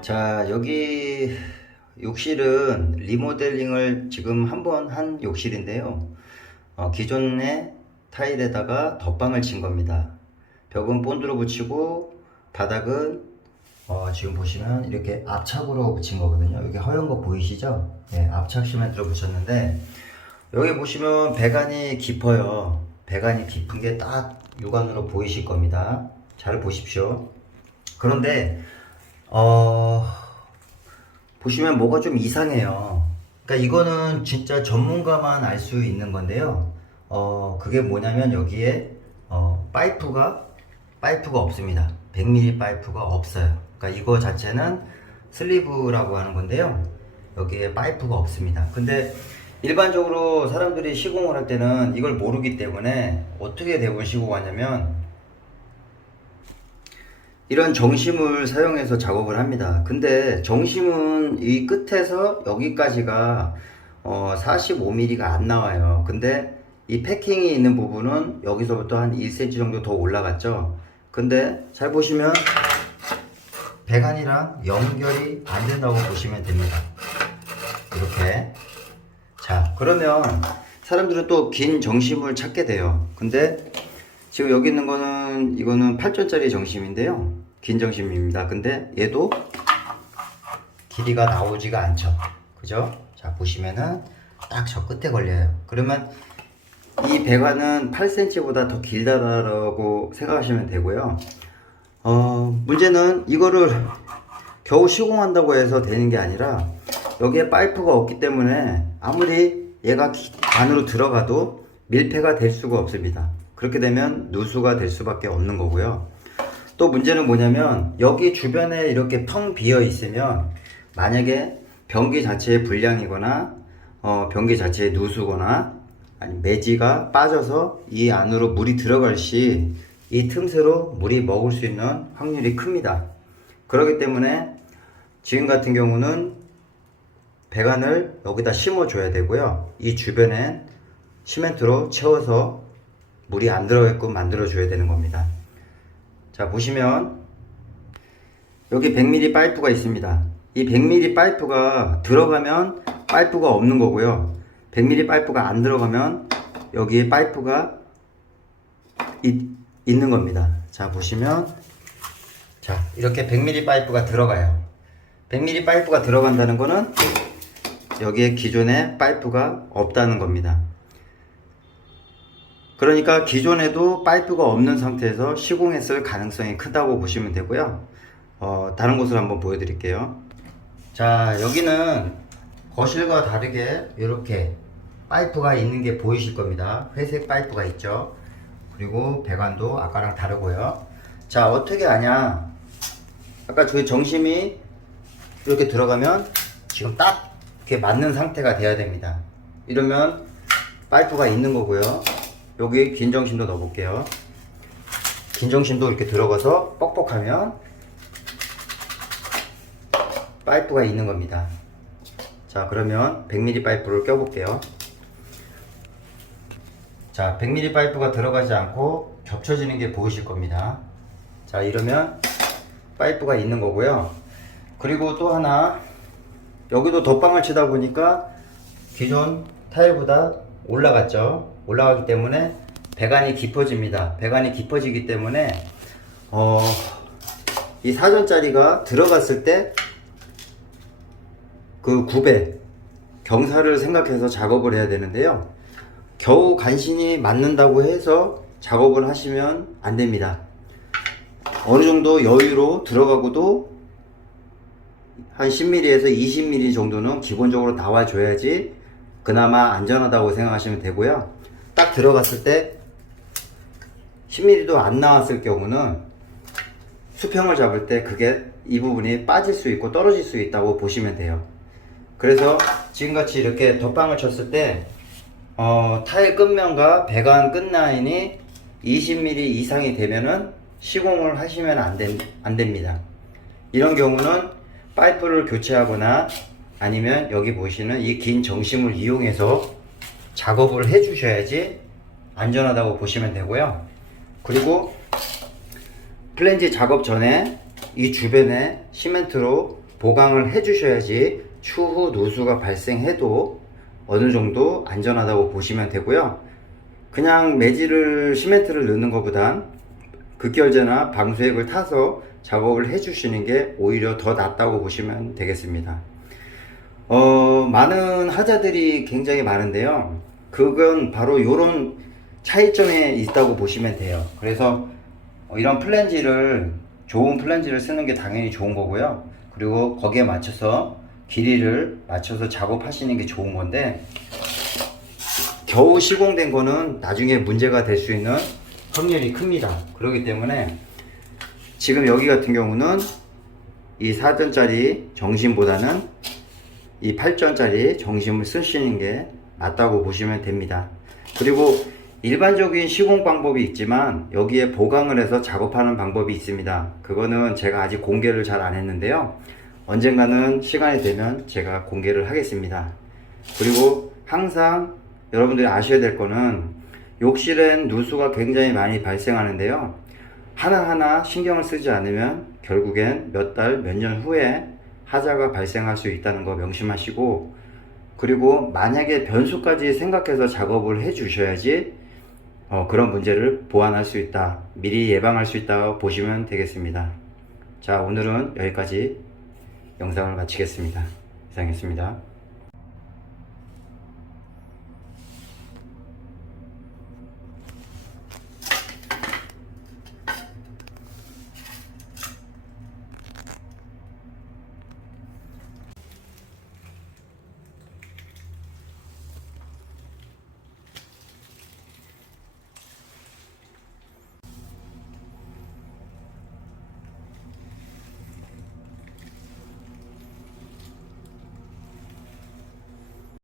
자, 여기 욕실은 리모델링을 지금 한번 한 욕실인데요. 기존의 타일에다가 덧방을 친 겁니다. 벽은 본드로 붙이고 바닥은 지금 보시면 이렇게 압착으로 붙인 거거든요. 여기 허연 거 보이시죠? 네, 압착 시멘트로 붙였는데 여기 보시면 배관이 깊어요. 배관이 깊은 게 딱 육안으로 보이실 겁니다. 잘 보십시오. 그런데 보시면 뭐가 좀 이상해요. 그러니까 이거는 진짜 전문가만 알 수 있는 건데요. 그게 뭐냐면 여기에 파이프가 없습니다. 100mm 파이프가 없어요. 그러니까 이거 자체는 슬리브라고 하는 건데요. 여기에 파이프가 없습니다. 근데 일반적으로 사람들이 시공을 할 때는 이걸 모르기 때문에 어떻게 대부분 시공하냐면 이런 정심을 사용해서 작업을 합니다. 근데 정심은 이 끝에서 여기까지가 45mm가 안 나와요. 근데 이 패킹이 있는 부분은 여기서부터 한 1cm 정도 더 올라갔죠. 근데 잘 보시면 배관이랑 연결이 안 된다고 보시면 됩니다. 이렇게. 자, 그러면 사람들은 또 긴 정심을 찾게 돼요. 근데 지금 여기 있는 거는 이거는 8전짜리 정심인데요. 긴 정심입니다. 근데 얘도 길이가 나오지가 않죠. 그죠? 자, 보시면은 딱 저 끝에 걸려요. 그러면 이 배관은 8cm보다 더 길다라고 생각하시면 되고요. 문제는 이거를 겨우 시공한다고 해서 되는 게 아니라 여기에 파이프가 없기 때문에 아무리 얘가 안으로 들어가도 밀폐가 될 수가 없습니다. 그렇게 되면 누수가 될 수밖에 없는 거고요. 또 문제는 뭐냐면 여기 주변에 이렇게 텅 비어 있으면 만약에 변기 자체의 불량이거나 변기 자체의 누수거나 아니 매지가 빠져서 이 안으로 물이 들어갈 시 이 틈새로 물이 먹을 수 있는 확률이 큽니다. 그렇기 때문에 지금 같은 경우는 배관을 여기다 심어 줘야 되고요. 이 주변엔 시멘트로 채워서 물이 안 들어가게끔 만들어 줘야 되는 겁니다. 자, 보시면 여기 100mm 파이프가 있습니다. 이 100mm 파이프가 들어가면 파이프가 없는 거고요. 100mm 파이프가 안 들어가면 여기에 파이프가 있는 겁니다. 자, 보시면 자, 이렇게 100mm 파이프가 들어가요. 100mm 파이프가 들어간다는 거는 여기에 기존에 파이프가 없다는 겁니다. 그러니까 기존에도 파이프가 없는 상태에서 시공했을 가능성이 크다고 보시면 되고요. 다른 곳을 한번 보여드릴게요. 자, 여기는 거실과 다르게 이렇게 파이프가 있는 게 보이실 겁니다. 회색 파이프가 있죠. 그리고 배관도 아까랑 다르고요. 자, 어떻게 하냐. 아까 저희 정심이 이렇게 들어가면 지금 딱 이렇게 맞는 상태가 돼야 됩니다. 이러면 파이프가 있는 거고요. 여기 긴 정심도 넣어 볼게요. 긴 정심도 이렇게 들어가서 뻑뻑하면 파이프가 있는 겁니다. 자, 그러면 100mm 파이프를 껴 볼게요. 자, 100mm 파이프가 들어가지 않고 겹쳐지는 게 보이실 겁니다. 자, 이러면 파이프가 있는 거고요. 그리고 또 하나, 여기도 덧방을 치다 보니까 기존 타일보다 올라갔죠. 올라가기 때문에 배관이 깊어집니다. 배관이 깊어지기 때문에 이 4전짜리가 들어갔을 때 그 굽에 경사를 생각해서 작업을 해야 되는데요. 겨우 간신히 맞는다고 해서 작업을 하시면 안 됩니다. 어느 정도 여유로 들어가고도 한 10mm에서 20mm 정도는 기본적으로 나와줘야지 그나마 안전하다고 생각하시면 되고요. 딱 들어갔을 때 10mm도 안 나왔을 경우는 수평을 잡을 때 그게 이 부분이 빠질 수 있고 떨어질 수 있다고 보시면 돼요. 그래서 지금같이 이렇게 덧방을 쳤을 때 타일 끝면과 배관 끝라인이 20mm 이상이 되면은 시공을 하시면 안 됩니다. 이런 경우는 파이프를 교체하거나 아니면 여기 보시는 이 긴 정심을 이용해서 작업을 해 주셔야지 안전하다고 보시면 되고요. 그리고 플랜지 작업 전에 이 주변에 시멘트로 보강을 해 주셔야지 추후 누수가 발생해도 어느 정도 안전하다고 보시면 되고요. 그냥 매질을 시멘트를 넣는 것보단 극결제나 방수액을 타서 작업을 해 주시는 게 오히려 더 낫다고 보시면 되겠습니다. 많은 하자들이 굉장히 많은데요. 그건 바로 이런 차이점에 있다고 보시면 돼요. 그래서 이런 플랜지를, 좋은 플랜지를 쓰는 게 당연히 좋은 거고요. 그리고 거기에 맞춰서 길이를 맞춰서 작업하시는 게 좋은 건데, 겨우 시공된 거는 나중에 문제가 될 수 있는 확률이 큽니다. 그렇기 때문에 지금 여기 같은 경우는 이 4전짜리 정심보다는 이 8전짜리 정심을 쓰시는 게 맞다고 보시면 됩니다. 그리고 일반적인 시공 방법이 있지만 여기에 보강을 해서 작업하는 방법이 있습니다. 그거는 제가 아직 공개를 잘 안 했는데요. 언젠가는 시간이 되면 제가 공개를 하겠습니다. 그리고 항상 여러분들이 아셔야 될 거는 욕실엔 누수가 굉장히 많이 발생하는데요. 하나하나 신경을 쓰지 않으면 결국엔 몇 달, 몇 년 후에 하자가 발생할 수 있다는 거 명심하시고, 그리고 만약에 변수까지 생각해서 작업을 해 주셔야지 그런 문제를 보완할 수 있다, 미리 예방할 수 있다고 보시면 되겠습니다. 자, 오늘은 여기까지 영상을 마치겠습니다. 이상했습니다.